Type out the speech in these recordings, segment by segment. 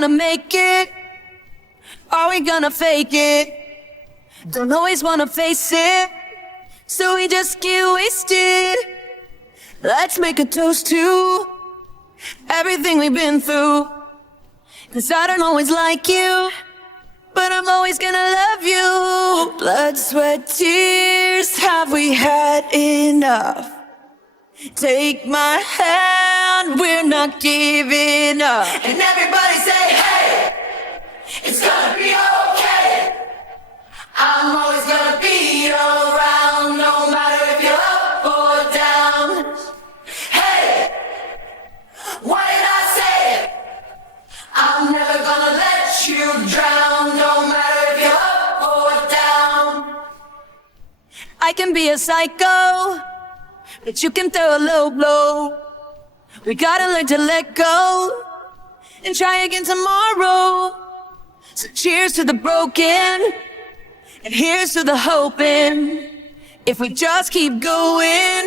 gonna make it? Are we gonna fake it? Don't always wanna face it, so we just get wasted. Let's make a toast to everything we've been through. 'Cause I don't always like you, but I'm always gonna love you. Blood, sweat, tears, have we had enough? Take my hand, we're not giving up. And everybody say, hey, it's gonna be okay. I'm always gonna be around, no matter if you're up or down. Hey, what did I say? I'm never gonna let you drown, no matter if you're up or down. I can be a psycho, but you can throw a low blow. We gotta learn to let go and try again tomorrow. So cheers to the broken, and here's to the hoping. If we just keep going,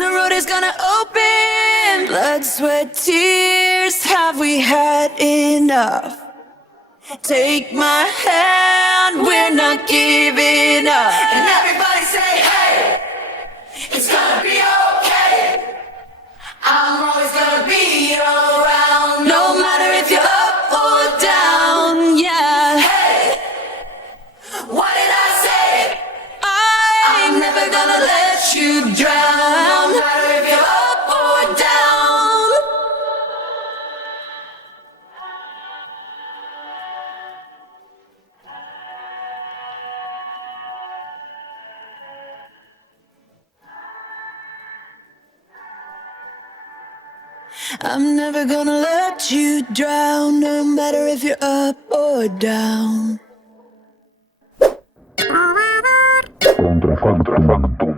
the road is gonna open. Blood, sweat, tears, have we had enough? Take my hand, we're not giving up. And everybody say, hey, it's gonna be okay. I'm always gonna be around, no matter if you're up or down, yeah. Hey, what did I say? I'm never gonna let you drown, no matter if you're up or down. I'm never gonna let you drown, no matter if you're up or down. Contrafactum.